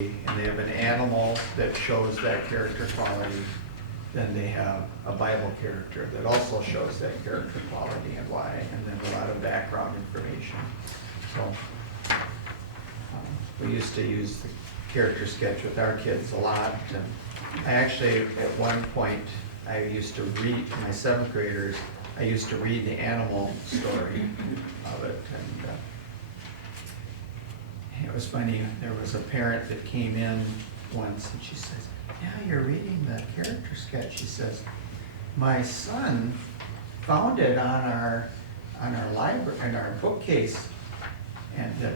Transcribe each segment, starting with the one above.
and they have an animal that shows that character quality, then they have a Bible character that also shows that character quality and why, and then a lot of background information. So we used to use the character sketch with our kids a lot, and I actually, at one point, I used to read, my seventh graders, I used to read the animal story of it, and it was funny, there was a parent that came in once and she says, "Yeah, you're reading the character sketch." She says, "My son found it on our library, in our bookcase." And that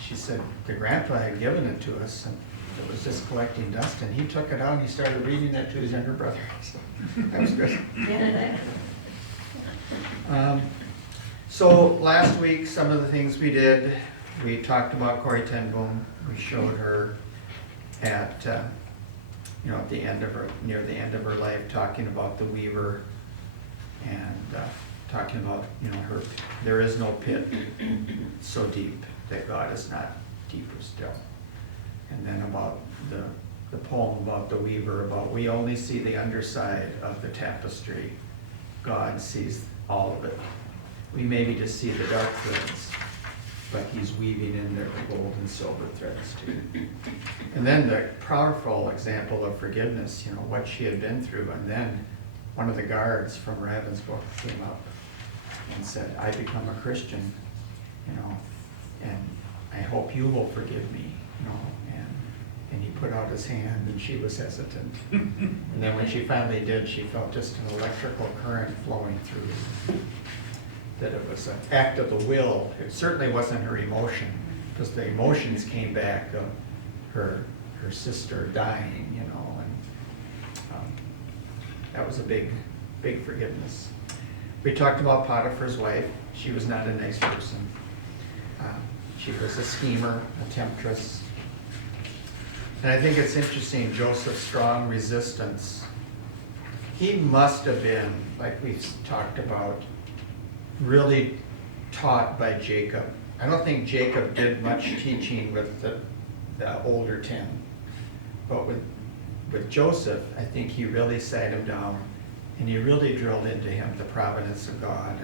she said, the grandpa had given it to us and it was just collecting dust, and he took it out and he started reading it to his younger brother. So that was good. So last week, some of the things we did, we talked about Corrie ten Boom. We showed her at at the end of her, near the end of her life, talking about the weaver and talking about her. There is no pit so deep that God is not deeper still. And then about the poem about the weaver, about we only see the underside of the tapestry. God sees all of it. We maybe just see the dark threads, but he's weaving in there the gold and silver threads too. And then the powerful example of forgiveness, what she had been through. And then one of the guards from Ravensbrück came up and said, "I become a Christian, and I hope you will forgive me, and he put out his hand, and she was hesitant. And then when she finally did, she felt just an electrical current flowing through. That it was an act of the will. It certainly wasn't her emotion, because the emotions came back of her sister dying, and that was a big forgiveness. We talked about Potiphar's wife. She was not a nice person. She was a schemer, a temptress. And I think it's interesting, Joseph's strong resistance. He must have been, like we talked about, really taught by Jacob. I don't think Jacob did much teaching with the older 10. But with Joseph, I think he really sat him down and he really drilled into him the providence of God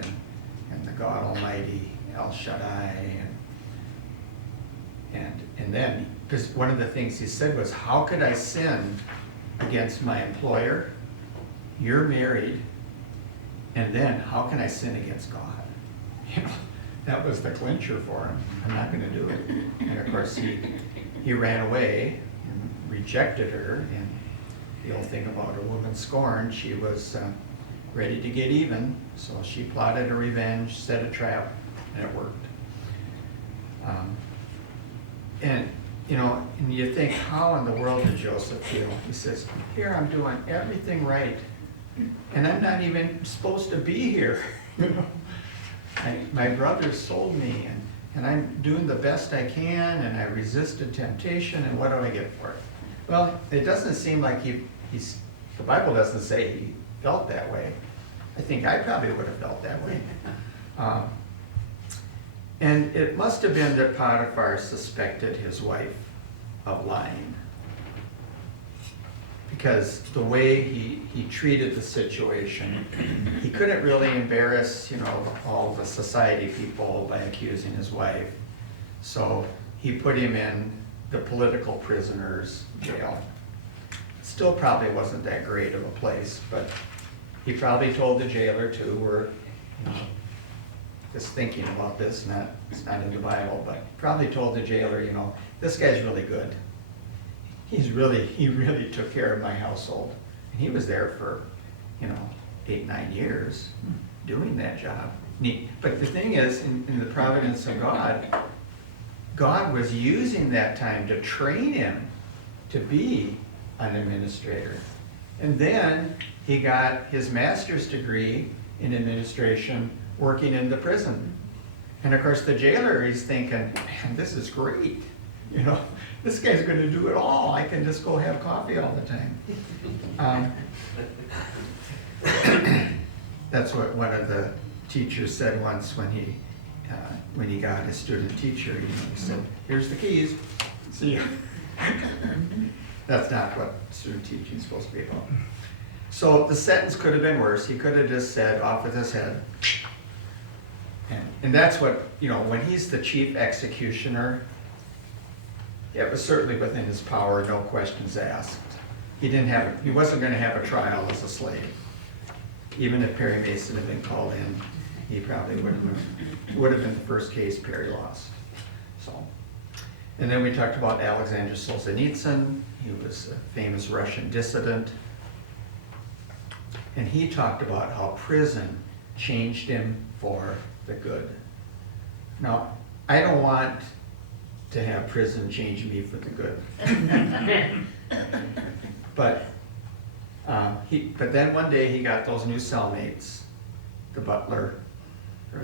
and the God Almighty, El Shaddai. And then, because one of the things he said was, how could I sin against my employer? You're married. And then, how can I sin against God? That was the clincher for him. I'm not going to do it. And of course, he ran away and rejected her. And the old thing about a woman scorned, she was ready to get even. So she plotted a revenge, set a trap, and it worked. And you think, how in the world did Joseph feel? He says, here I'm doing everything right. And I'm not even supposed to be here. My brothers sold me, and I'm doing the best I can, and I resisted temptation, and what do I get for it? Well, it doesn't seem like the Bible doesn't say he felt that way. I think I probably would have felt that way. And it must have been that Potiphar suspected his wife of lying, because the way he treated the situation, he couldn't really embarrass, all the society people by accusing his wife. So he put him in the political prisoners jail. Still probably wasn't that great of a place, but he probably told the jailer too, we're just thinking about this, it's not in the Bible, but probably told the jailer, this guy's really good. He really took care of my household. And he was there for, 8-9 years doing that job. But the thing is, in the providence of God, God was using that time to train him to be an administrator. And then he got his master's degree in administration working in the prison. And of course the jailer is thinking, man, this is great. This guy's going to do it all. I can just go have coffee all the time. That's what one of the teachers said once when he got a student teacher. He said, here's the keys. See ya. That's not what student teaching is supposed to be about. So the sentence could have been worse. He could have just said, off with his head. And that's what, when he's the chief executioner, it was certainly within his power, no questions asked. He wasn't gonna have a trial as a slave. Even if Perry Mason had been called in, he probably would have been the first case Perry lost. So, and then we talked about Alexander Solzhenitsyn. He was a famous Russian dissident. And he talked about how prison changed him for the good. Now, I don't want to have prison change me for the good. But then one day he got those new cellmates, the butler, or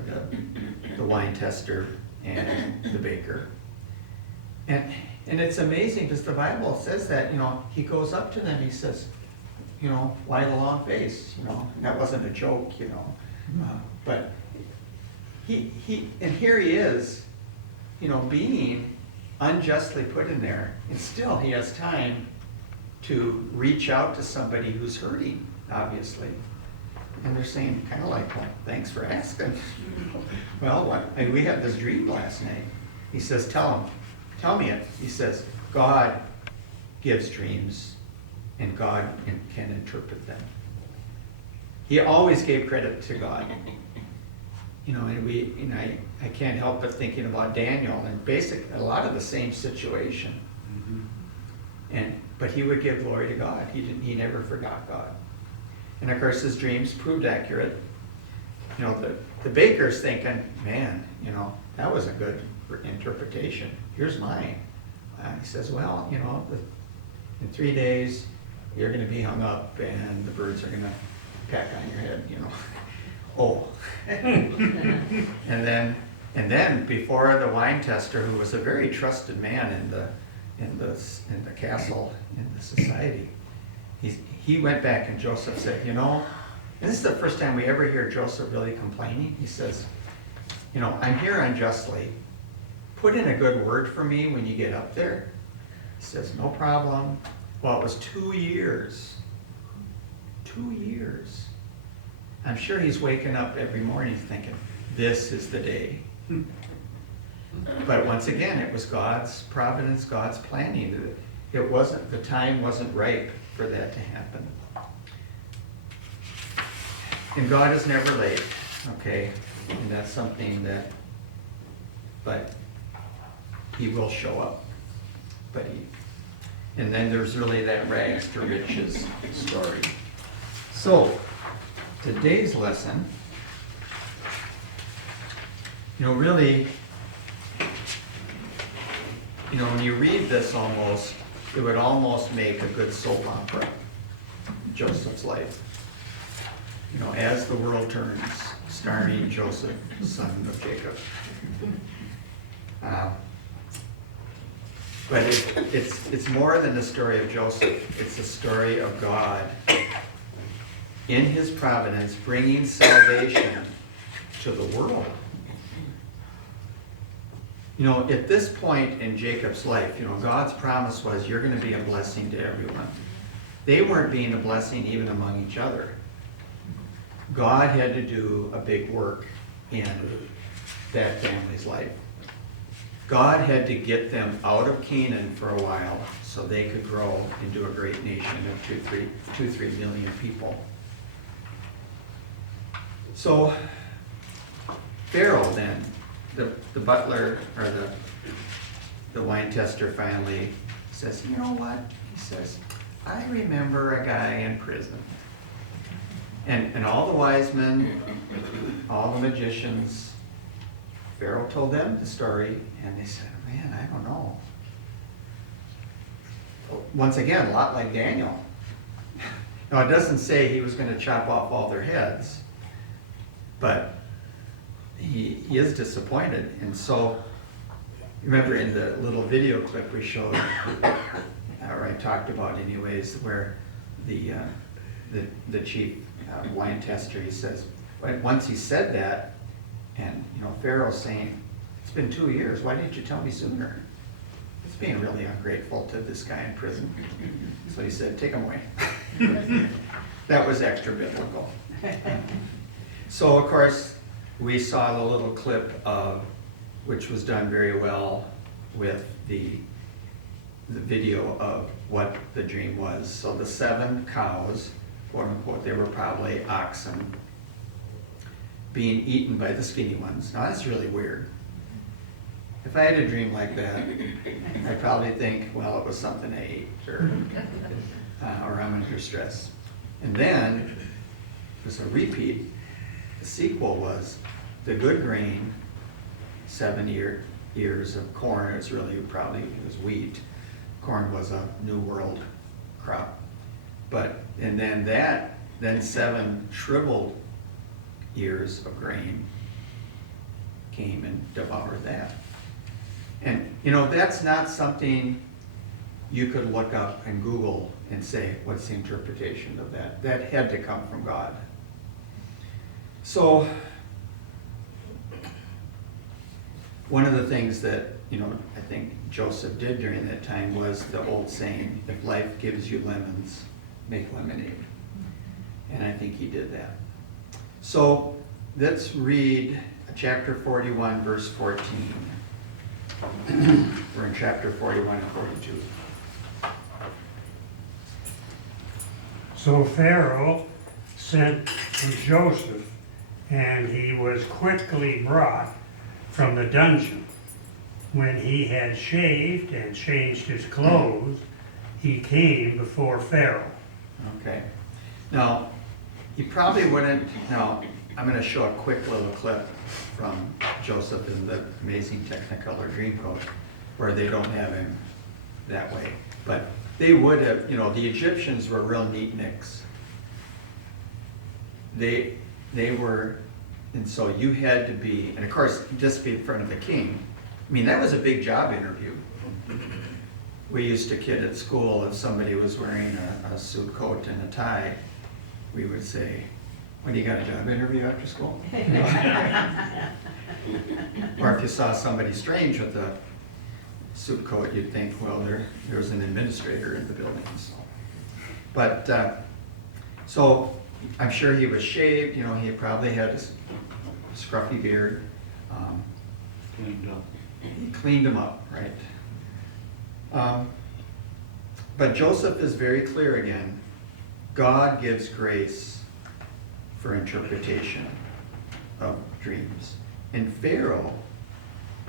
the wine tester, and the baker. And it's amazing because the Bible says that, he goes up to them, he says, why the long face? That wasn't a joke, but and here he is, being unjustly put in there, and still he has time to reach out to somebody who's hurting, obviously. And they're saying, kind of like, well, thanks for asking. Well, we had this dream last night. He says, tell me it. He says, God gives dreams, and God can interpret them. He always gave credit to God. And I can't help but thinking about Daniel, and basically a lot of the same situation. But he would give glory to God. He never forgot God. And of course his dreams proved accurate. The baker's thinking, man, that was a good interpretation. Here's mine. He says, well, in 3 days you're going to be hung up and the birds are going to peck on your head, Oh. and then before the wine tester, who was a very trusted man in the castle, in the society, he went back and Joseph said, and this is the first time we ever hear Joseph really complaining. He says, I'm here unjustly. Put in a good word for me when you get up there. He says, no problem. Well, it was 2 years. 2 years. I'm sure he's waking up every morning thinking, this is the day. But once again, it was God's providence, God's planning. The time wasn't ripe for that to happen. And God is never late, okay? And that's something but he will show up. And then there's really that rags to riches story. So, today's lesson, really, when you read this it would almost make a good soap opera, Joseph's life. As the world turns, starring Joseph, son of Jacob. But it's more than the story of Joseph. It's the story of God in his providence bringing salvation to the world. At this point in Jacob's life, God's promise was, you're going to be a blessing to everyone. They weren't being a blessing even among each other. God had to do a big work in that family's life. God had to get them out of Canaan for a while so they could grow into a great nation of 2-3 million people. So Pharaoh then, the butler, or the wine tester finally says, you know what? He says, I remember a guy in prison. And all the wise men, all the magicians, Pharaoh told them the story, and they said, man, I don't know. Once again, a lot like Daniel. Now, it doesn't say he was going to chop off all their heads, but he is disappointed. And so, remember in the little video clip we showed, or I talked about anyways, where the chief wine tester, he says, once he said that, and Pharaoh's saying, it's been 2 years, why didn't you tell me sooner? It's being really ungrateful to this guy in prison. So he said, take him away. That was extra biblical. So of course, we saw the little clip of, which was done very well with the video of what the dream was. So the 7 cows, quote unquote, they were probably oxen, being eaten by the skinny ones. Now that's really weird. If I had a dream like that, I'd probably think, well, it was something I ate, or I'm under stress. And then, there's a repeat. The sequel was the good grain, 7 ears of corn. It's really probably, it was wheat. Corn was a New World crop. And then 7 shriveled ears of grain came and devoured that. And that's not something you could look up and Google and say, what's the interpretation of that? That had to come from God. So, one of the things that, I think Joseph did during that time was the old saying, if life gives you lemons, make lemonade. And I think he did that. So, let's read chapter 41, verse 14. We're in chapter 41 and 42. So Pharaoh sent for Joseph, and he was quickly brought from the dungeon. When he had shaved and changed his clothes, he came before Pharaoh. Okay. Now, he probably wouldn't. Now, I'm going to show a quick little clip from Joseph in the Amazing Technicolor Dreamcoat, where they don't have him that way. But they would have, the Egyptians were real neatniks. They were, and so you had to be, and of course, just be in front of the king. I mean, that was a big job interview. We used to kid at school, if somebody was wearing a suit coat and a tie, we would say, "What, do you got a job interview after school?" Or if you saw somebody strange with a suit coat, you'd think, well, there's an administrator in the building. So I'm sure he was shaved. He probably had a scruffy beard. Cleaned up. He cleaned him up, right? But Joseph is very clear again. God gives grace for interpretation of dreams. And Pharaoh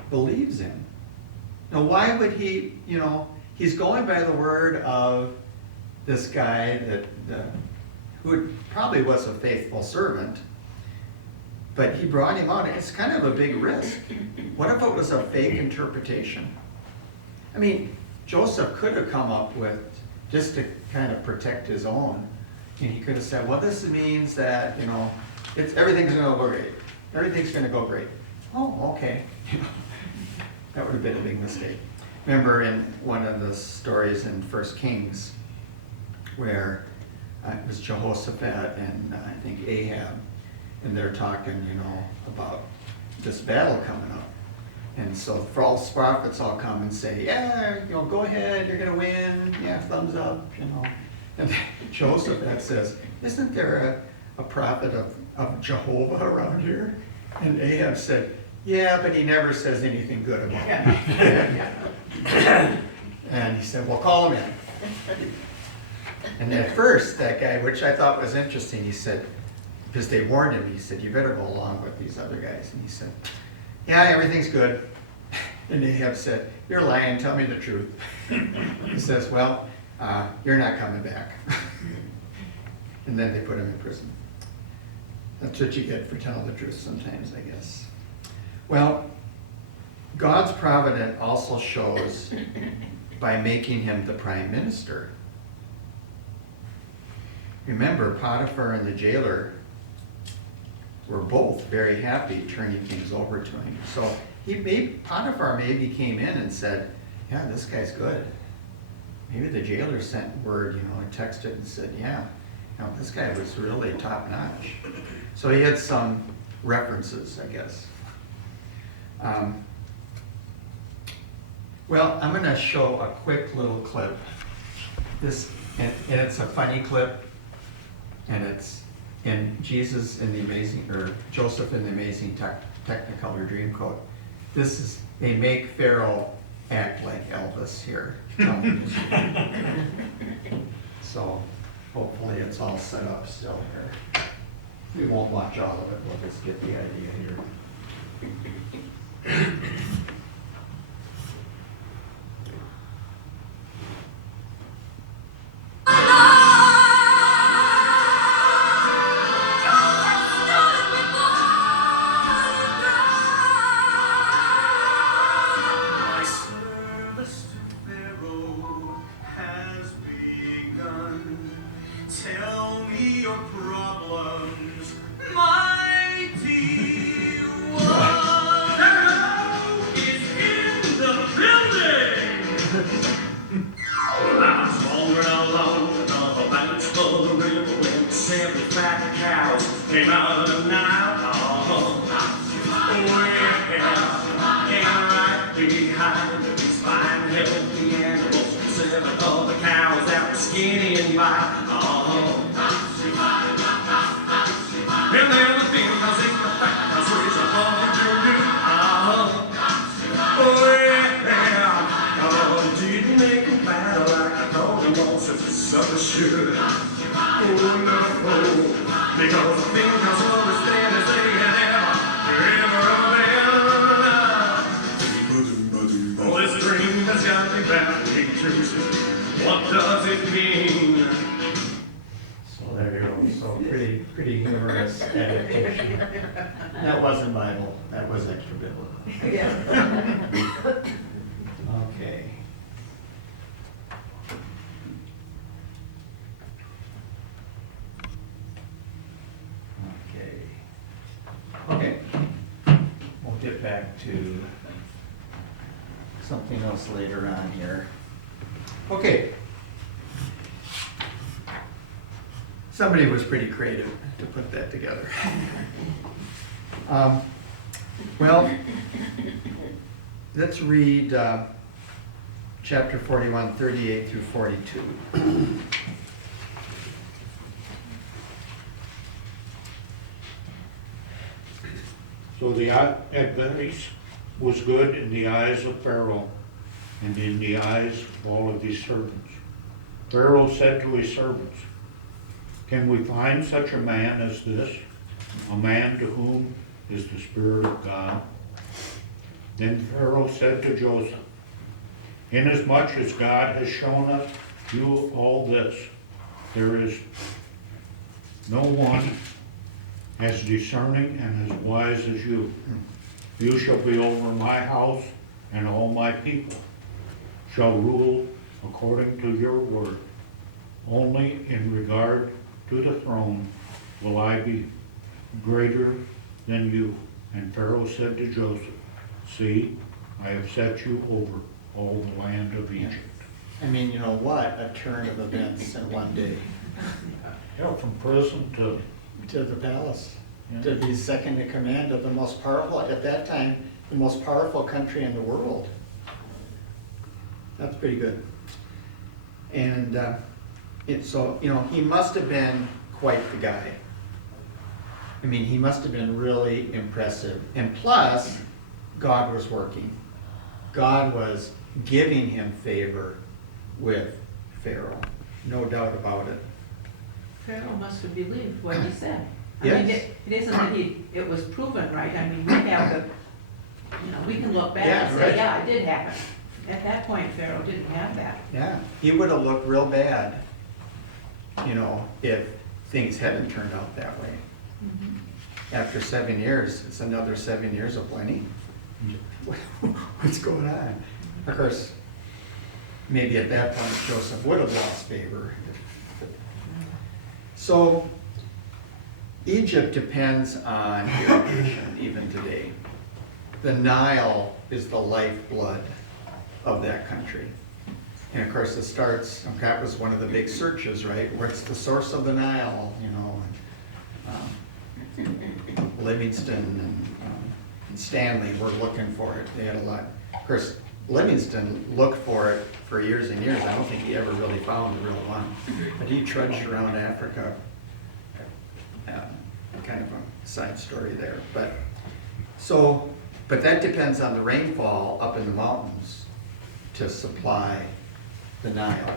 believes him. Now, why would he, he's going by the word of this guy who probably was a faithful servant, but he brought him out. It's kind of a big risk. What if it was a fake interpretation? I mean, Joseph could have come up with, just to kind of protect his own, and he could have said, well, this means that, everything's going to go great. Everything's going to go great. Oh, okay. That would have been a big mistake. Remember in one of the stories in 1 Kings, where it was Jehoshaphat and I think Ahab, and they're talking, about this battle coming up. And so false prophets all come and say, yeah, go ahead, you're going to win, yeah, thumbs up, And Jehoshaphat says, isn't there a prophet of Jehovah around here? And Ahab said, yeah, but he never says anything good about me. And he said, well, call him in. And at first, that guy, which I thought was interesting, he said, because they warned him, he said, you better go along with these other guys. And he said, yeah, everything's good. And Ahab said, you're lying, tell me the truth. He says, well, you're not coming back. And then they put him in prison. That's what you get for telling the truth sometimes, I guess. Well, God's providence also shows by making him the prime minister. Remember, Potiphar and the jailer were both very happy turning things over to him. So Potiphar maybe came in and said, yeah, this guy's good. Maybe the jailer sent word, and texted and said, yeah, this guy was really top notch. So he had some references, I guess. Well, I'm gonna show a quick little clip. This, and it's a funny clip, and it's in Jesus in the Amazing, or Joseph in the Amazing Technicolor Dreamcoat. This is, they make Pharaoh act like Elvis here. So hopefully it's all set up still here. We won't watch all of it, we'll just get the idea here. My service to Pharaoh has begun. Tell me your problems, mighty one. Pharaoh is in the building. I'm stronger and alone than the banks of the river when the 70 fat cows came out of the Nile. Right behind these fine healthy animals, 7 other cows that were skinny and white. And they're the females in the back, cause we're so fun to do. Oh, didn't make them bad like I thought them all, such a sucker should. Oh no, because the females were as thin as they had ever been. Oh, this dream has got me back to Tuesday. What does it mean? So there you go, so pretty humorous adaptation. That wasn't Bible, that was extra biblical. Yeah. Okay. Okay. We'll get back to something else later on here. Okay. Somebody was pretty creative to put that together. Well, let's read chapter 41, 38 through 42. So the advice was good in the eyes of Pharaoh and in the eyes of all of his servants. Pharaoh said to his servants, "Can we find such a man as this, a man to whom is the Spirit of God?" Then Pharaoh said to Joseph, "Inasmuch as God has shown us you all this, there is no one as discerning and as wise as you. You shall be over my house, and all my people shall rule according to your word. Only in regard to the throne will I be greater than you." And Pharaoh said to Joseph, "See, I have set you over all the land of Egypt." I mean, you know what, a turn of events in one day. Yeah, from prison to, To the palace, Yeah. to be second in command of the most powerful, at that time, the most powerful country in the world. That's pretty good. And so, you know, he must have been quite the guy. I mean, he must have been really impressive. And plus, God was working. God was giving him favor with Pharaoh, no doubt about it. Pharaoh must have believed what he said. I Yes. mean, it isn't that it was proven, right? I mean, we have the, you know, we can look back Yeah, and right. say, yeah, it did happen. At that point, Pharaoh didn't have that. Yeah, he would have looked real bad, you know, if things hadn't turned out that way. After 7 years, it's another 7 years of plenty. What's going on? Of course, maybe at that point Joseph would have lost favor. So Egypt depends on irrigation even today. The Nile is the lifeblood of that country. And of course, it starts, that was one of the big searches, right? What's the source of the Nile, you know? Livingston and Stanley were looking for it. They had a lot Livingston looked for it for years and years. I don't think he ever really found the real one. But he trudged around Africa. Kind of a side story there. But that depends on the rainfall up in the mountains to supply the Nile.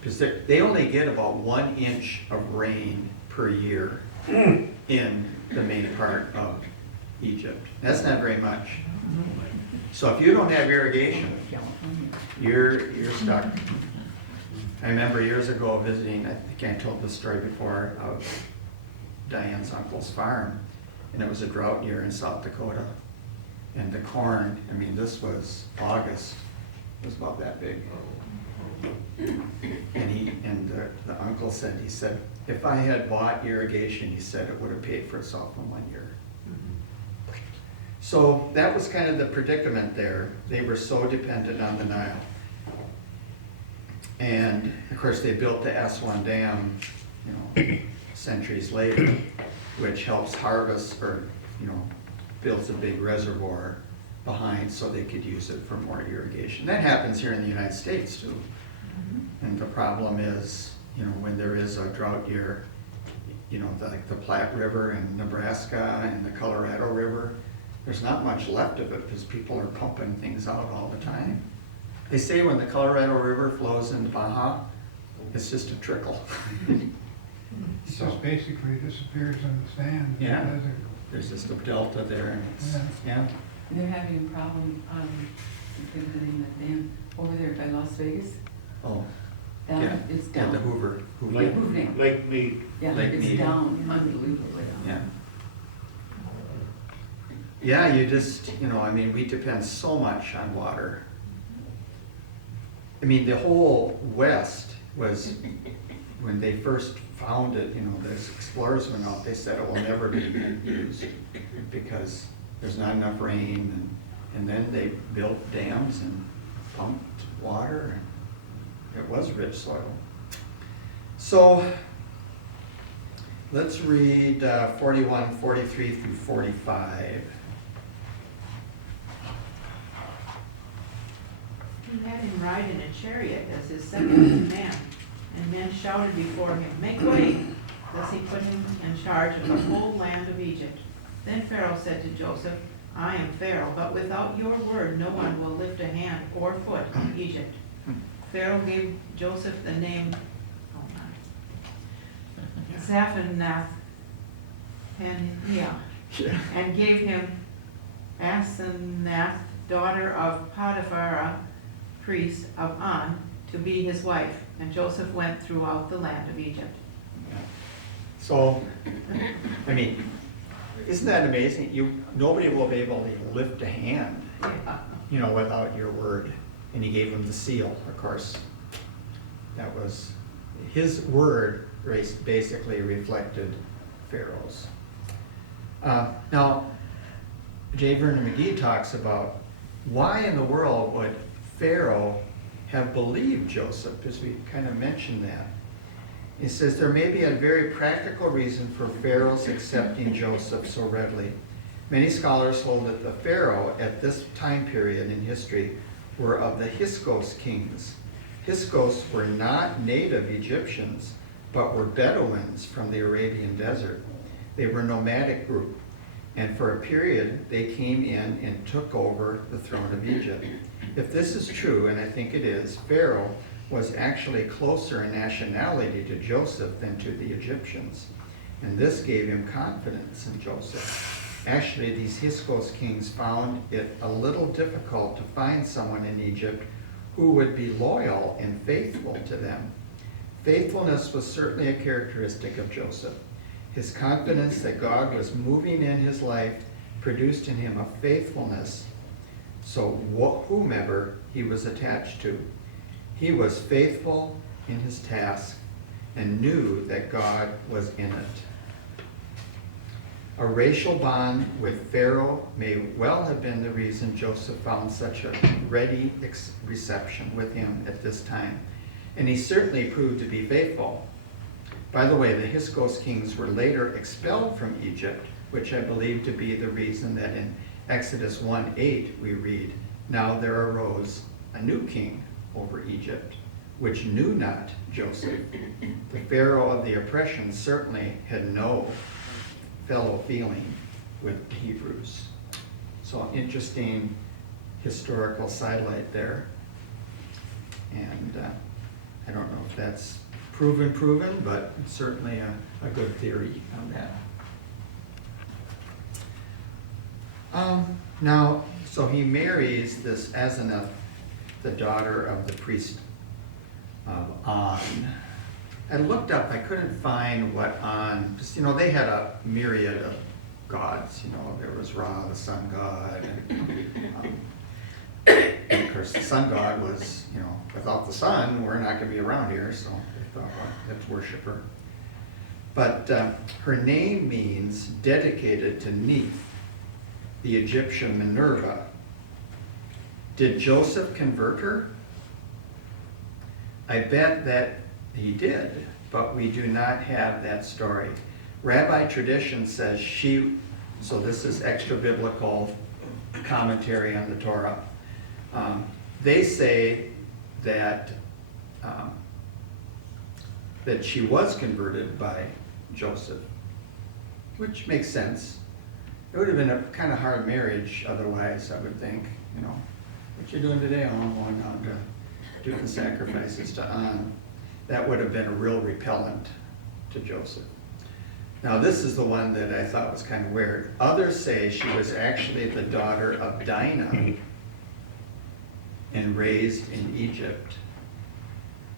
Because they only get about 1 inch of rain per year in the main part of Egypt. That's not very much. So if you don't have irrigation, you're stuck. I remember years ago visiting, I think I told this story before, of Diane's uncle's farm, and it was a drought year in South Dakota. And the corn, I mean, this was August, it was about that big. And the uncle said, he said, if I had bought irrigation, he said, it would have paid for itself in 1 year. So that was kind of the predicament there. They were so dependent on the Nile. And of course they built the Aswan Dam, centuries later, which helps harvest or, builds a big reservoir behind so they could use it for more irrigation. That happens here in the United States too. And the problem is, when there is a drought year, like the Platte River in Nebraska and the Colorado River, there's not much left of it because people are pumping things out all the time. They say when the Colorado River flows into Baja, it's just a trickle. It just basically disappears in the sand. Yeah. There's just a delta there, and it's, yeah. They're having a problem, visiting the dam over there by Las Vegas. Oh, That yeah. is Yeah, down. the Hoover. Lake, Hoover Dam. Lake Mead. Yeah, Lake it's Mead. down, unbelievably down. Yeah. Yeah, you just, we depend so much on water. I mean, the whole West was, when they first found it, those explorers went out, they said it will never be used because there's not enough rain. And then they built dams and pumped water, and it was rich soil. So let's read 41, 43 through 45. He had him ride in a chariot as his second in command, and men shouted before him, "Make way!" Thus he put him in charge of the whole land of Egypt. Then Pharaoh said to Joseph, "I am Pharaoh, but without your word no one will lift a hand or foot on Egypt." Pharaoh gave Joseph the name Zaphanath and gave him Asenath, daughter of Potiphar, priest of On, to be his wife. And Joseph went throughout the land of Egypt. So, isn't that amazing? Nobody will be able to lift a hand, without your word. And he gave him the seal, of course. That was, his word basically reflected Pharaoh's. Now, J. Vernon McGee talks about why in the world would Pharaoh have believed Joseph, because we kind of mentioned that. He says there may be a very practical reason for Pharaoh's accepting Joseph so readily. Many scholars hold that the Pharaoh at this time period in history were of the Hyksos kings. Hyksos were not native Egyptians, but were Bedouins from the Arabian desert. They were a nomadic group, and for a period they came in and took over the throne of Egypt. If this is true, and I think it is, Pharaoh was actually closer in nationality to Joseph than to the Egyptians, and this gave him confidence in Joseph. Actually, these Hyksos kings found it a little difficult to find someone in Egypt who would be loyal and faithful to them. Faithfulness was certainly a characteristic of Joseph. His confidence that God was moving in his life produced in him a faithfulness, so whomever he was attached to, he was faithful in his task and knew that God was in it. A racial bond with Pharaoh may well have been the reason Joseph found such a ready reception with him at this time, and he certainly proved to be faithful. By the way, the Hyksos kings were later expelled from Egypt, which I believe to be the reason that in Exodus 1:8 we read, Now there arose a new king over Egypt, which knew not Joseph. The Pharaoh of the oppression certainly had no fellow feeling with the Hebrews. So interesting historical sidelight there. And I don't know if that's proven, but it's certainly a good theory on that. Now, so he marries this Asenath, the daughter of the priest of On. I looked up, I couldn't find what On, just, they had a myriad of gods, there was Ra, the sun god, and of course the sun god was, without the sun, we're not gonna be around here, so they thought, well, let's worship her. But her name means dedicated to Neith, the Egyptian Minerva. Did Joseph convert her? I bet that he did, but we do not have that story. Rabbi tradition says so this is extra biblical commentary on the Torah. They say that that she was converted by Joseph, which makes sense. It would have been a kind of hard marriage otherwise, I would think. What you're doing today, I'm going out to do the sacrifices to On. That would have been a real repellent to Joseph. Now this is the one that I thought was kind of weird. Others say she was actually the daughter of Dinah and raised in Egypt.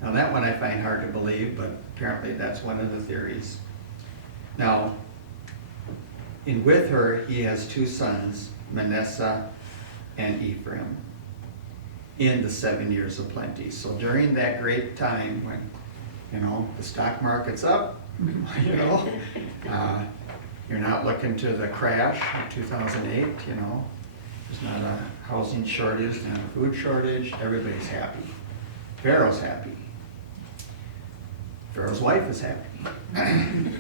Now that one I find hard to believe, but apparently that's one of the theories. Now, with her, he has two sons, Manasseh and Ephraim, in the 7 years of plenty. So during that great time when, the stock market's up, you're not looking to the crash of 2008, there's not a housing shortage, not a food shortage, everybody's happy. Pharaoh's happy. Pharaoh's wife is happy.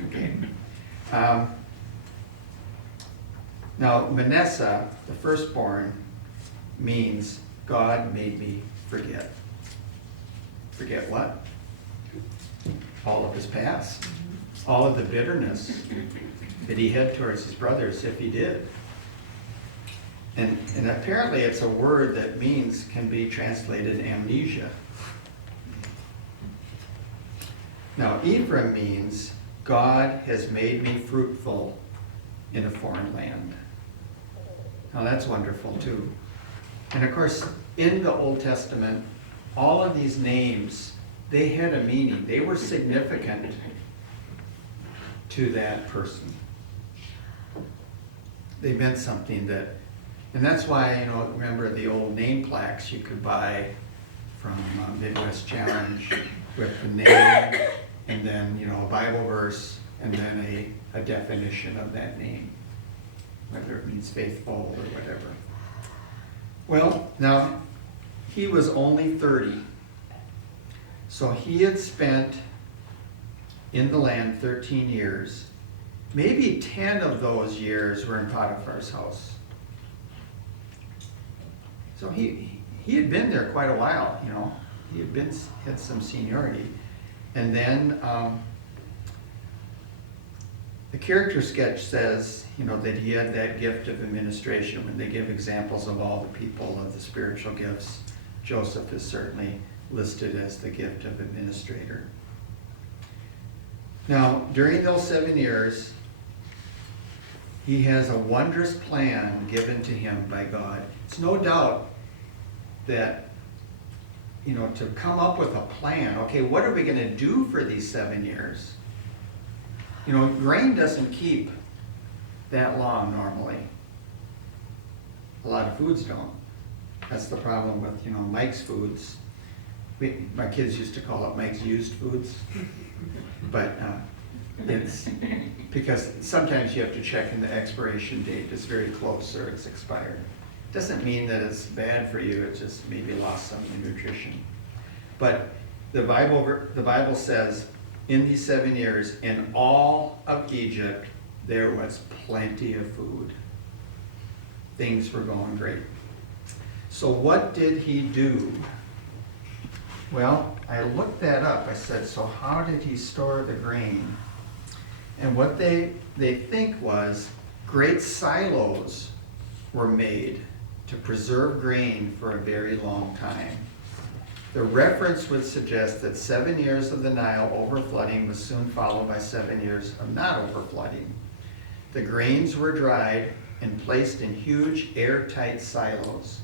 Okay. Now, Manasseh, the firstborn, means God made me forget. Forget what? All of his past. All of the bitterness that he had towards his brothers, if he did. And apparently it's a word that can be translated amnesia. Now, Ephraim means God has made me fruitful in a foreign land. Now that's wonderful too. And of course, in the Old Testament, all of these names, they had a meaning. They were significant to that person. They meant something and that's why, remember the old name plaques you could buy from Midwest Challenge with the name and then, a Bible verse and then a definition of that name, whether it means faithful or whatever. Well, now, he was only 30. So he had spent in the land 13 years. Maybe 10 of those years were in Potiphar's house. So he had been there quite a while, He had some seniority. And then the character sketch says, that he had that gift of administration. When they give examples of all the people of the spiritual gifts, Joseph is certainly listed as the gift of administrator. Now, during those 7 years, he has a wondrous plan given to him by God. It's no doubt that, to come up with a plan, okay, what are we going to do for these 7 years? Grain doesn't keep that long normally. A lot of foods don't. That's the problem with, Mike's Foods. My kids used to call it Mike's Used Foods. But it's because sometimes you have to check in the expiration date. It's very close or it's expired. Doesn't mean that it's bad for you. It just maybe lost some of the nutrition. But the Bible says, in these 7 years, in all of Egypt, there was plenty of food. Things were going great. So what did he do? Well, I looked that up. I said, so how did he store the grain? And what they think was great silos were made to preserve grain for a very long time. The reference would suggest that 7 years of the Nile overflooding was soon followed by 7 years of not overflooding. The grains were dried and placed in huge airtight silos.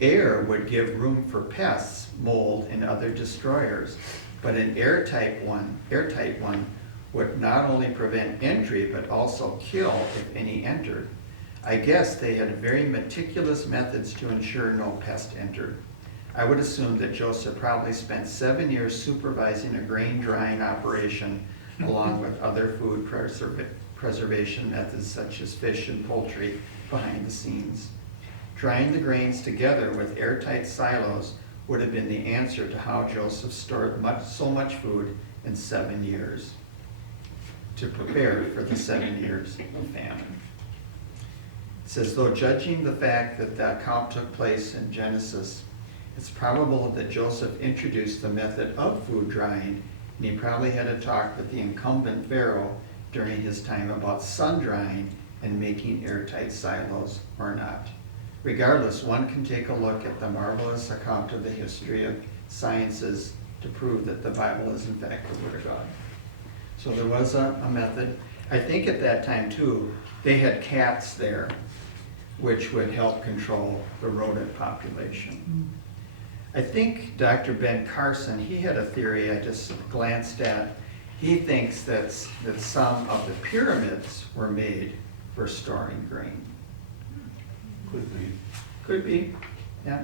Air would give room for pests, mold, and other destroyers, but an airtight one would not only prevent entry, but also kill if any entered. I guess they had very meticulous methods to ensure no pest entered. I would assume that Joseph probably spent 7 years supervising a grain drying operation along with other food preservation methods such as fish and poultry behind the scenes. Drying the grains together with airtight silos would have been the answer to how Joseph stored so much food in 7 years to prepare for the 7 years of famine. It says, though judging the fact that the account took place in Genesis, it's probable that Joseph introduced the method of food drying, and he probably had a talk with the incumbent Pharaoh during his time about sun drying and making airtight silos or not. Regardless, one can take a look at the marvelous account of the history of sciences to prove that the Bible is in fact the Word of God. So there was a method. I think at that time too, they had cats there, which would help control the rodent population. I think Dr. Ben Carson, he had a theory I just glanced at. He thinks that some of the pyramids were made for storing grain. Could be. Could be, yeah.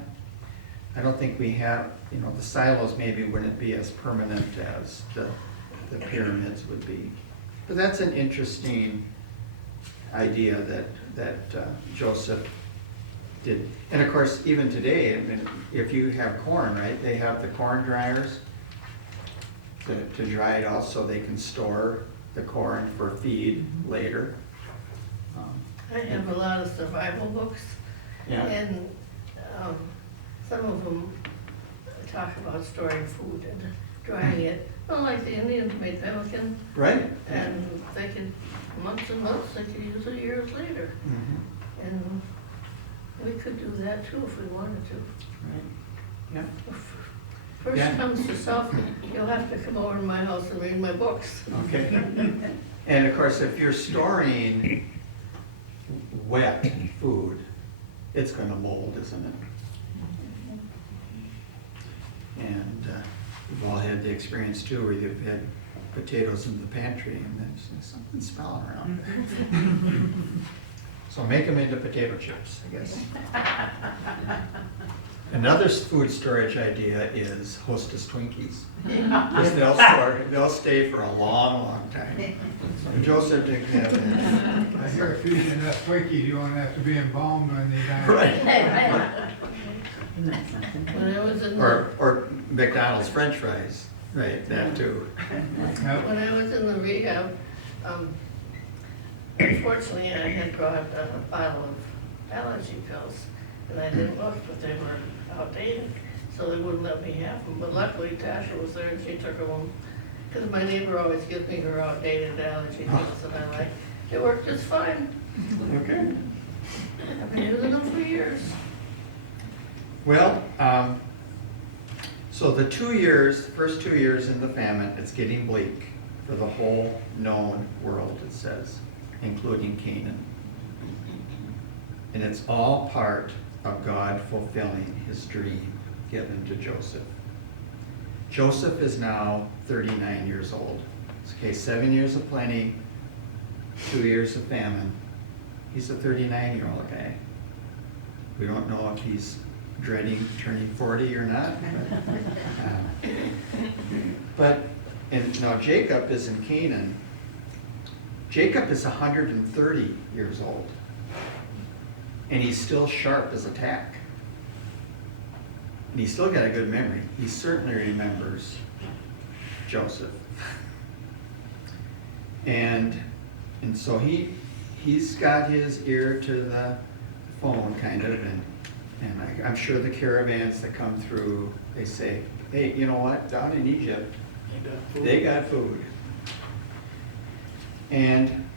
I don't think we have, the silos maybe wouldn't be as permanent as the pyramids would be. But that's an interesting idea that Joseph did. And of course, even today, I mean, if you have corn, right, they have the corn dryers to dry it out so they can store the corn for feed later. I have a lot of survival books, Yeah. and some of them talk about storing food and drying it. Well, like the Indians made pemmican, Right? and they could, months and months, they could use it years later. Mhm. And we could do that too if we wanted to. Right. Yeah. If First Yeah. comes to shove, you'll have to come over to my house and read my books. Okay. And of course, if you're storing wet food, it's going to mold, isn't it? And we've all had the experience too, where you've had potatoes in the pantry and there's something smelling around. So make them into potato chips, I guess. Another food storage idea is Hostess Twinkies. Because they'll stay for a long, long time. So Joseph didn't have it. I hear if you eat enough Twinkies, you won't have to be embalmed when they die. Right. When I was in the, Or McDonald's French fries, right, that too. Yep. when I was in the rehab, unfortunately, I had brought a bottle of allergy pills, and I didn't look, but they were outdated, so they wouldn't let me have them. But luckily, Tasha was there and she took them home, because my neighbor always gives me her outdated allergy pills that I like. It worked just fine. Okay. I've been using them for years. Well, so the first 2 years in the famine, it's getting bleak for the whole known world, it says, including Canaan. And it's all part of God fulfilling his dream given to Joseph. Joseph is now 39 years old. Okay, 7 years of plenty, 2 years of famine. He's a 39-year-old guy. We don't know if he's dreading turning 40 or not. And now Jacob is in Canaan. Jacob is 130 years old. And he's still sharp as a tack. And he's still got a good memory. He certainly remembers Joseph. And so he's got his ear to the phone kind of, and And I'm sure the caravans that come through, they say, hey, you know what, down in Egypt, they got food. And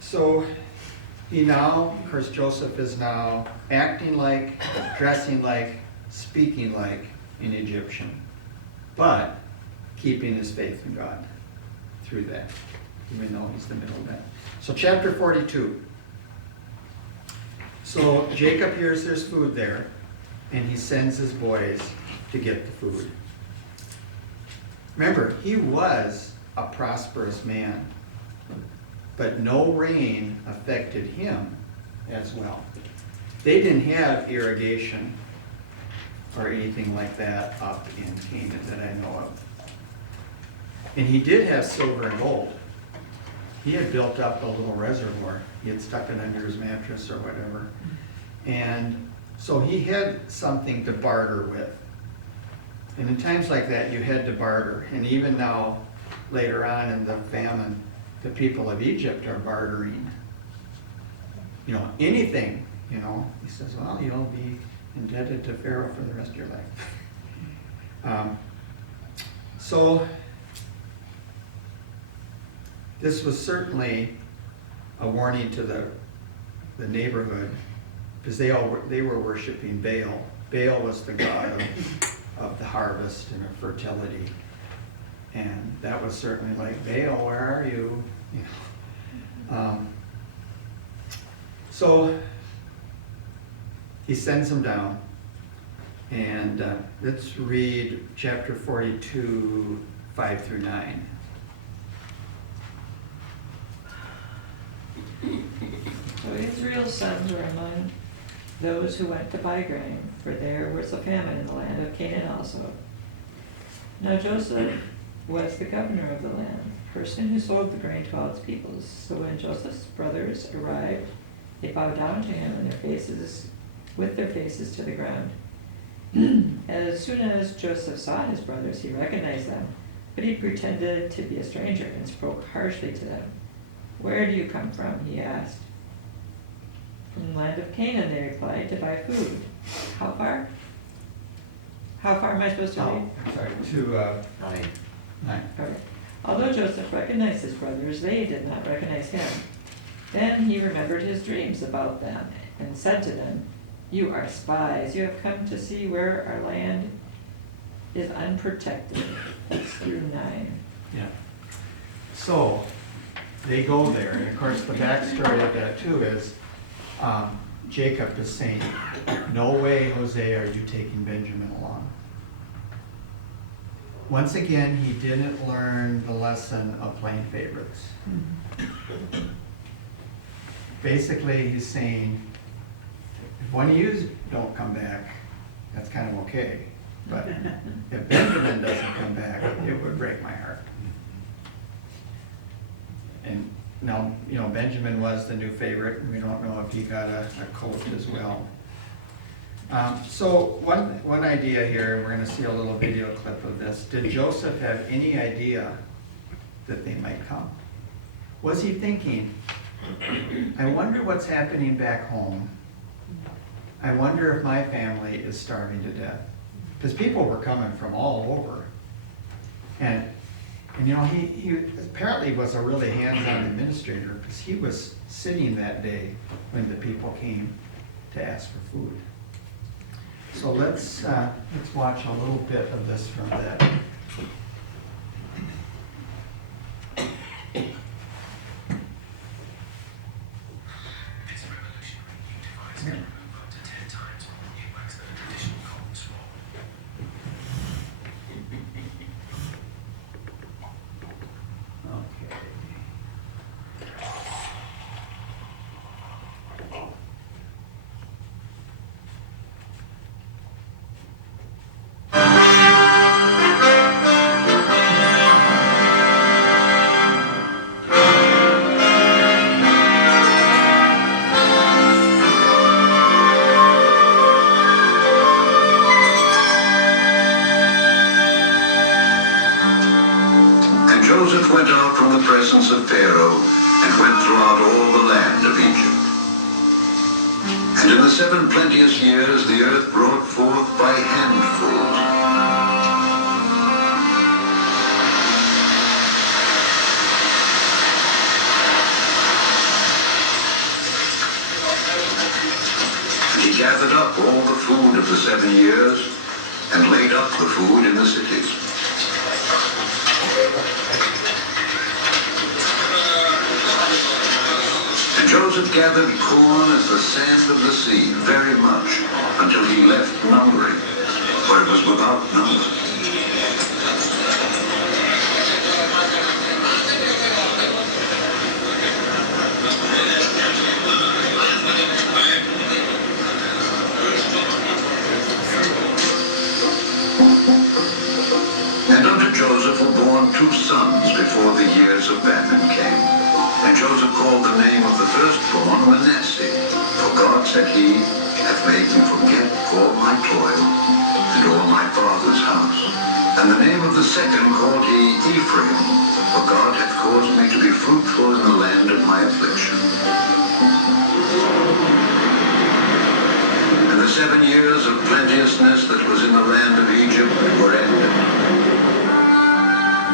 so he now, of course, Joseph is now acting like, dressing like, speaking like an Egyptian, but keeping his faith in God through that, even though he's the middleman. So chapter 42. So Jacob hears there's food there, and he sends his boys to get the food. Remember, he was a prosperous man, but no rain affected him as well. They didn't have irrigation or anything like that up in Canaan that I know of. And he did have silver and gold. He had built up a little reservoir. He had stuck it under his mattress or whatever. And so he had something to barter with. And in times like that, you had to barter. And even now, later on in the famine, the people of Egypt are bartering. You know, anything, you know. He says, well, you'll be indebted to Pharaoh for the rest of your life. So this was certainly a warning to the neighborhood, because they were worshiping Baal. Baal was the god of the harvest and of fertility, and that was certainly like, Baal, where are you? You know. So he sends them down, and let's read chapter 42, 5 through 9. So Israel's sons were among those who went to buy grain, for there was a famine in the land of Canaan also. Now Joseph was the governor of the land, the person who sold the grain to all its peoples. So when Joseph's brothers arrived, they bowed down to him with their faces to the ground. As soon as Joseph saw his brothers, he recognized them, but he pretended to be a stranger and spoke harshly to them. Where do you come from? He asked. From the land of Canaan, they replied, to buy food. How far? How far am I supposed to read? Oh, I'm sorry, to 9. Okay. Although Joseph recognized his brothers, they did not recognize him. Then he remembered his dreams about them and said to them, you are spies. You have come to see where our land is unprotected. That's through 9. Yeah. So they go there, and of course the backstory of that too is Jacob is saying, no way, Hosea, are you taking Benjamin along. Once again, he didn't learn the lesson of playing favorites. Basically, he's saying, if one of you don't come back, that's kind of okay. But if Benjamin doesn't come back, it would break my heart. And now, you know, Benjamin was the new favorite, and we don't know if he got a coat as well. So one idea here, we're going to see a little video clip of this. Did Joseph have any idea that they might come? Was he thinking, I wonder what's happening back home? I wonder if my family is starving to death. Because people were coming from all over. And you know, he apparently was a really hands-on administrator, because he was sitting that day when the people came to ask for food. So let's watch a little bit of this from that. Joseph went out from the presence of Pharaoh and went throughout all the land of Egypt. And in the 7 plenteous years the earth brought forth by handfuls. And he gathered up all the food of the 7 years and laid up the food in the cities. And Joseph gathered corn as the sand of the sea, very much, until he left numbering, for it was without number. And unto Joseph were born 2 sons before the years of famine came. And Joseph called the name of the firstborn Manasseh, for God, said he, hath made me forget all my toil and all my father's house. And the name of the second called he Ephraim, for God hath caused me to be fruitful in the land of my affliction. And the 7 years of plenteousness that was in the land of Egypt were ended.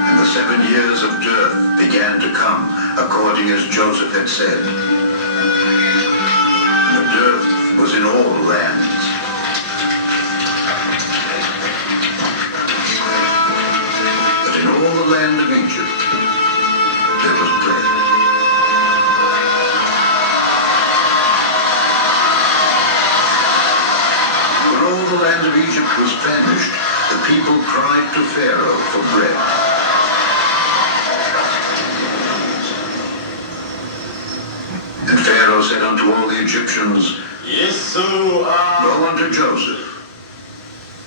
And the 7 years of dearth began to come, according as Joseph had said. And the dearth was in all lands. But in all the land of Egypt there was bread. When all the land of Egypt was famished, the people cried to Pharaoh for bread. And Pharaoh said unto all the Egyptians, Go unto Joseph.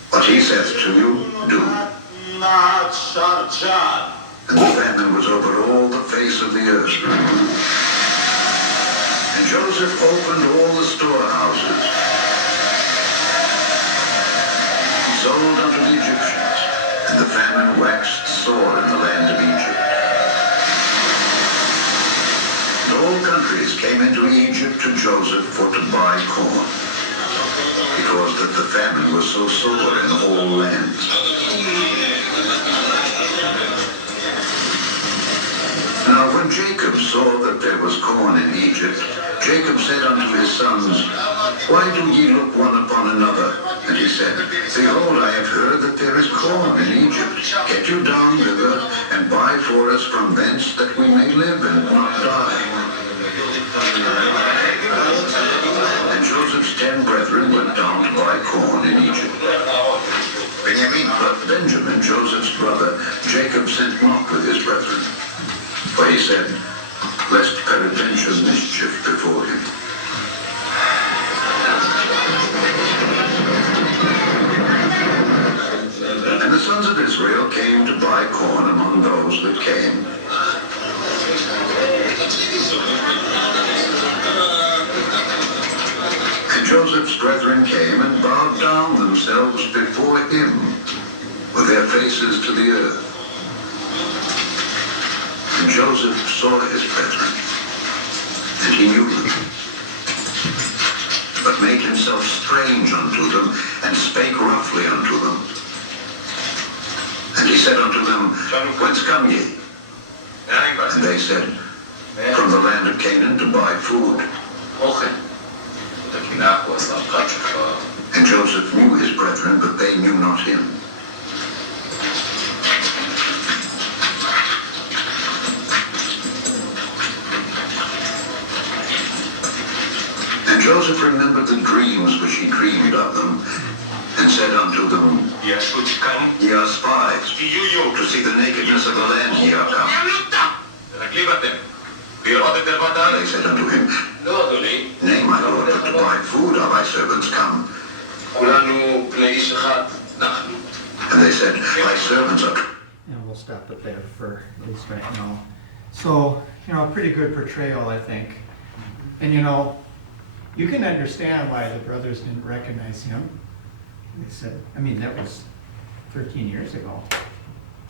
What he saith to you, do. And the famine was over all the face of the earth. And Joseph opened all the storehouses. He sold unto the Egyptians, and the famine waxed sore in the land of Egypt. And all countries came into Egypt to Joseph for to buy corn, because that the famine was so sore in all lands. Now when Jacob saw that there was corn in Egypt, Jacob said unto his sons, Why do ye look one upon another? And he said, Behold, I have heard that there is corn in Egypt. Get you down thither, and buy for us from thence, that we may live and not die. And Joseph's 10 brethren went down to buy corn in Egypt. But Benjamin, Joseph's brother, Jacob sent not with his brethren. For he said, Lest peradventure mischief befall him. And the sons of Israel came to buy corn among those that came. And Joseph's brethren came and bowed down themselves before him with their faces to the earth. And Joseph saw his brethren, and he knew them, but made himself strange unto them, and spake roughly unto them. And he said unto them, Whence come ye? And they said, From the land of Canaan to buy food. And Joseph knew his brethren, but they knew not him. And Joseph remembered the dreams which he dreamed of them, and said unto them, Ye are spies, to see the nakedness of the land ye are come. And they said unto him, Nay, my lord, but to buy food are thy servants come. And they said, Thy servants are... And we'll stop it there for at least right now. So, pretty good portrayal, I think. And you can understand why the brothers didn't recognize him. They said, that was 13 years ago.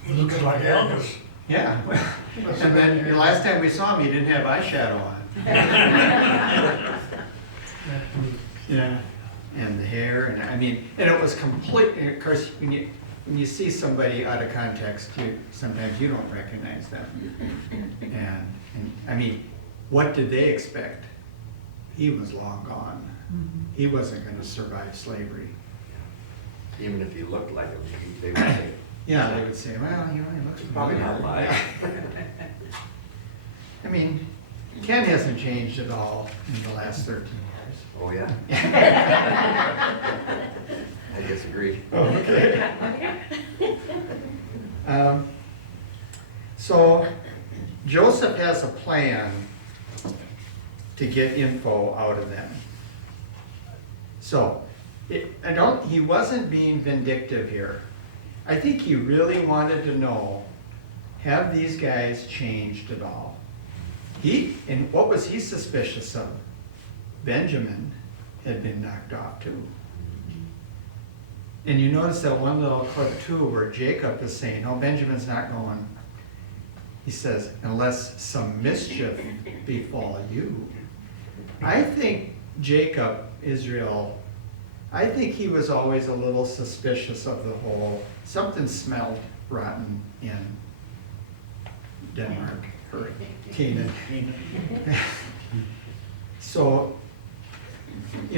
He looks like Elvis. Yeah. And then the last time we saw him, he didn't have eyeshadow on. Yeah. And the hair, and I mean, and it was complete, and of course, when you see somebody out of context, sometimes you don't recognize them. And I mean, what did they expect? He was long gone. He wasn't gonna survive slavery. Even if you looked like him, they would say, Yeah, they would say, well, he looks probably familiar. not lying. I mean, Ken hasn't changed at all in the last 13 years. Oh, yeah? I disagree. Okay. So Joseph has a plan to get info out of them. So he wasn't being vindictive here. I think he really wanted to know, have these guys changed at all? And what was he suspicious of? Benjamin had been knocked off too. And you notice that one little clip too where Jacob is saying, oh, Benjamin's not going. He says, unless some mischief befall you. I think Jacob, Israel, I think he was always a little suspicious of the whole, something smelled rotten in Denmark or Canaan. So, he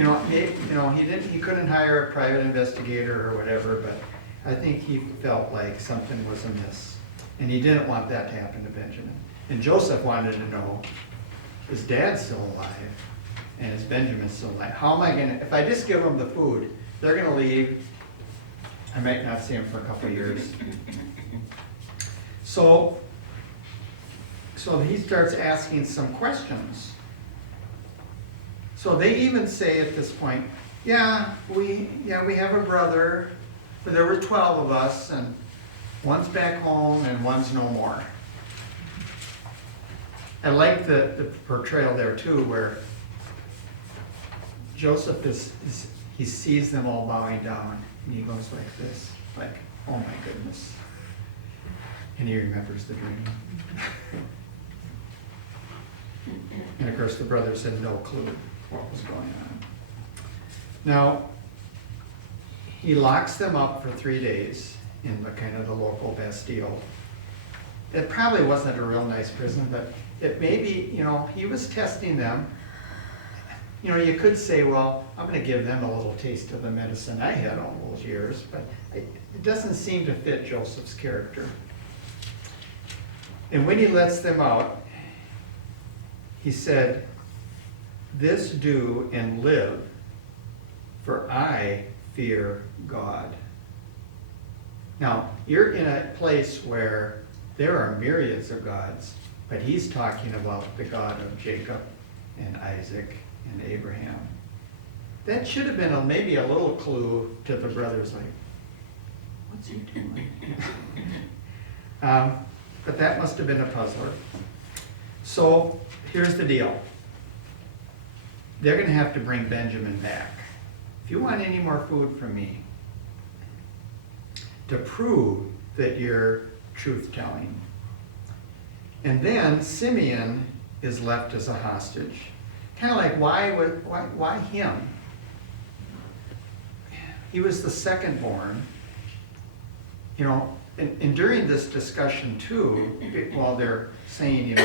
couldn't hire a private investigator or whatever, but I think he felt like something was amiss. And he didn't want that to happen to Benjamin. And Joseph wanted to know, is Dad still alive? And is Benjamin still alive? How am I gonna, if I just give them the food, they're gonna leave. I might not see them for a couple of years. So he starts asking some questions. So they even say at this point, we have a brother, but there were 12 of us, and one's back home and one's no more. I like the portrayal there too, where Joseph he sees them all bowing down, and he goes like this, like, oh my goodness. And he remembers the dream. And of course the brothers had no clue what was going on. Now, he locks them up for 3 days in the kind of the local Bastille. It probably wasn't a real nice prison, but it may be, he was testing them. You could say, well, I'm going to give them a little taste of the medicine I had all those years, but it doesn't seem to fit Joseph's character. And when he lets them out, he said, this do and live, for I fear God. Now, you're in a place where there are myriads of gods, but he's talking about the God of Jacob and Isaac and Abraham. That should have been maybe a little clue to the brothers, like, what's he doing? But that must have been a puzzler. So here's the deal. They're going to have to bring Benjamin back. If you want any more food from me, to prove that you're truth-telling. And then Simeon is left as a hostage. Kind of like, why him? He was the second born. And during this discussion too, while they're saying,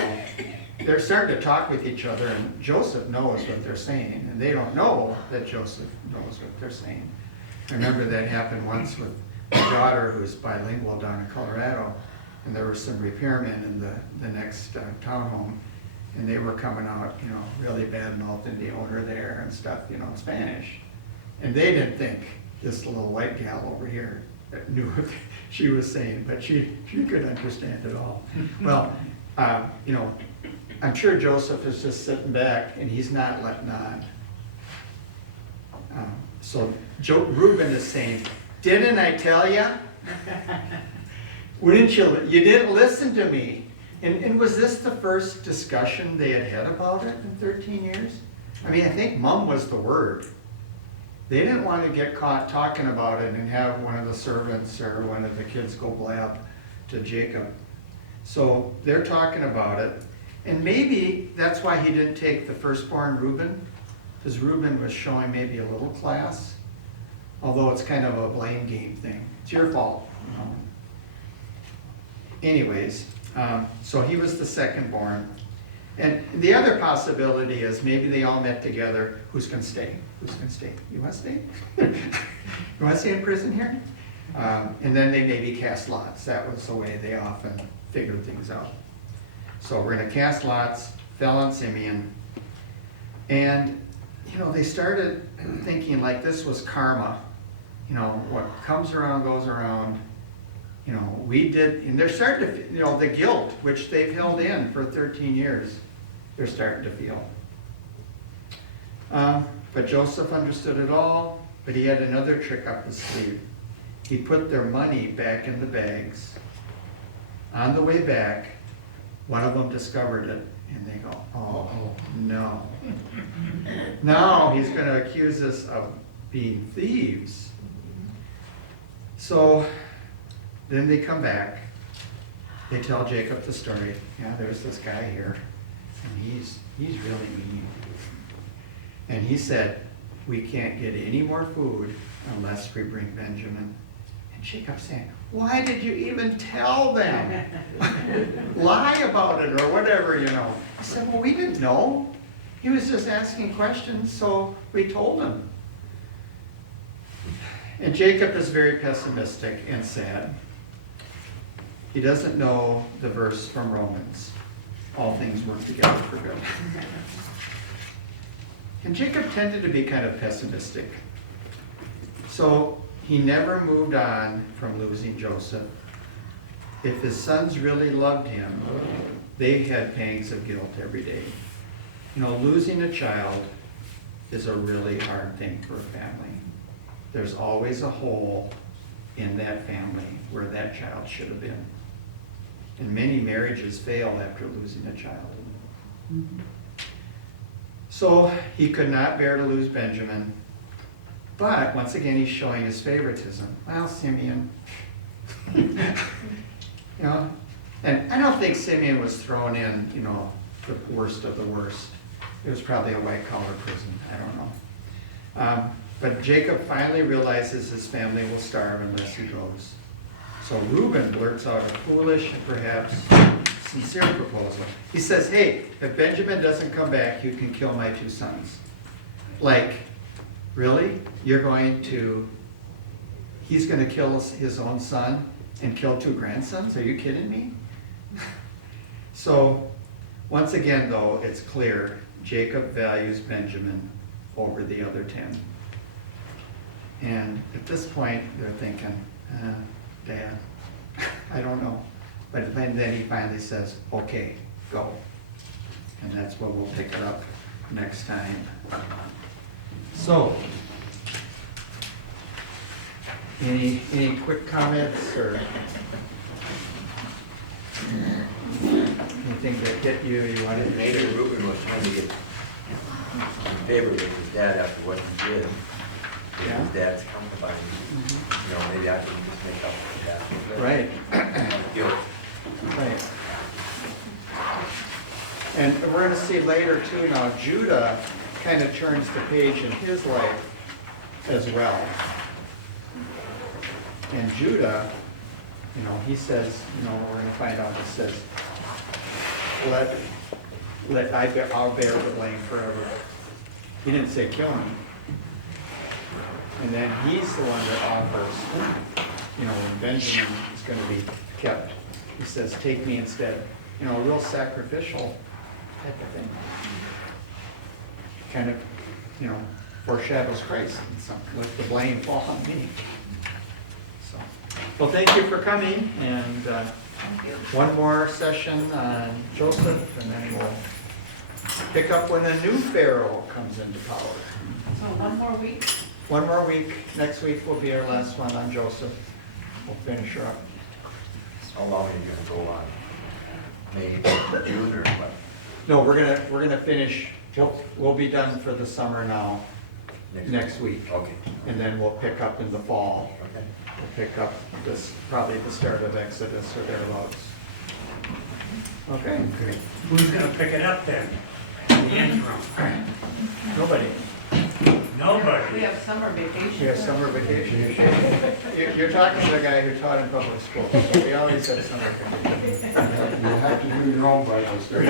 they're starting to talk with each other, and Joseph knows what they're saying, and they don't know that Joseph knows what they're saying. I remember that happened once with my daughter, who's bilingual down in Colorado, and there were some repairmen in the next townhome, and they were coming out, really bad mouthing the owner there and stuff, in Spanish. And they didn't think this little white gal over here knew what she was saying, but she could understand it all. Well, I'm sure Joseph is just sitting back and he's not letting on. So Reuben is saying, didn't I tell you? You didn't listen to me. And was this the first discussion they had about it in 13 years? I mean, I think mum was the word. They didn't want to get caught talking about it and have one of the servants or one of the kids go blab to Jacob. So they're talking about it. And maybe that's why he didn't take the firstborn Reuben, because Reuben was showing maybe a little class, although it's kind of a blame game thing. It's your fault. Anyways, so he was the second born. And the other possibility is maybe they all met together. Who's gonna stay? Who's gonna stay? You wanna stay? You wanna stay in prison here? And then they maybe cast lots. That was the way they often figured things out. So we're gonna cast lots, fell on Simeon. And, you know, they started thinking like this was karma. You know, what comes around goes around. You know, we did, and they're starting to, you know, the guilt, which they've held in for 13 years, they're starting to feel. But Joseph understood it all, but he had another trick up his sleeve. He put their money back in the bags. On the way back, one of them discovered it, and they go, oh, no. Now he's going to accuse us of being thieves. So then they come back, they tell Jacob the story. Yeah, there's this guy here, and he's really mean. And he said, we can't get any more food unless we bring Benjamin. And Jacob's saying, why did you even tell them? Lie about it or whatever, you know. He said, well, we didn't know. He was just asking questions, so we told him. And Jacob is very pessimistic and sad. He doesn't know the verse from Romans. All things work together for good. And Jacob tended to be kind of pessimistic. So he never moved on from losing Joseph. If his sons really loved him, they had pangs of guilt every day. You know, losing a child is a really hard thing for a family. There's always a hole in that family where that child should have been. And many marriages fail after losing a child. So he could not bear to lose Benjamin. But once again, he's showing his favoritism. Well, Simeon. You know, and I don't think Simeon was thrown in, you know, the worst of the worst. It was probably a white-collar prison. I don't know. But Jacob finally realizes his family will starve unless he goes. So Reuben blurts out a foolish and perhaps sincere proposal. He says, hey, if Benjamin doesn't come back, you can kill my 2 sons. Like, really? You're going to, he's going to kill his own son and kill 2 grandsons? Are you kidding me? So, once again, though, it's clear Jacob values Benjamin over the other 10. And at this point, they're thinking, Dad, I don't know. But then he finally says, okay, go. And that's what we'll pick it up next time. So, any quick comments or anything that hit you wanted to Maybe share? Reuben was trying to get in favor with his dad after what he did. Yeah. His dad's compromising. You know, maybe I can just make up for that. Right. Guilt. Right. And we're going to see later too now, Judah kind of turns the page in his life as well. And Judah, you know, he says, you know, we're going to find out, it says, I'll bear the blame forever. He didn't say kill me. And then he's the one that offers, you know, when Benjamin is going to be kept. He says, take me instead. You know, a real sacrificial type of thing. Kind of, you know, foreshadows Christ in some, let the blame fall on me. So, well, thank you for coming, and one more session on Joseph, and then we'll pick up when the new Pharaoh comes into power. So 1 more week? 1 more week. Next week will be our last one on Joseph. We'll finish her up. How long are you gonna go on? May, June, or what? No, we're gonna finish. We'll be done for the summer now. Next week. Okay. And then we'll pick up in the fall. Okay. We'll pick up this, probably the start of Exodus or thereabouts. Okay. Who's gonna pick it up then? interim? Nobody. Nobody. We have summer vacation. We have summer vacation. You're talking to the guy who taught in public school. We always have summer vacation. You have to do your own Bible study.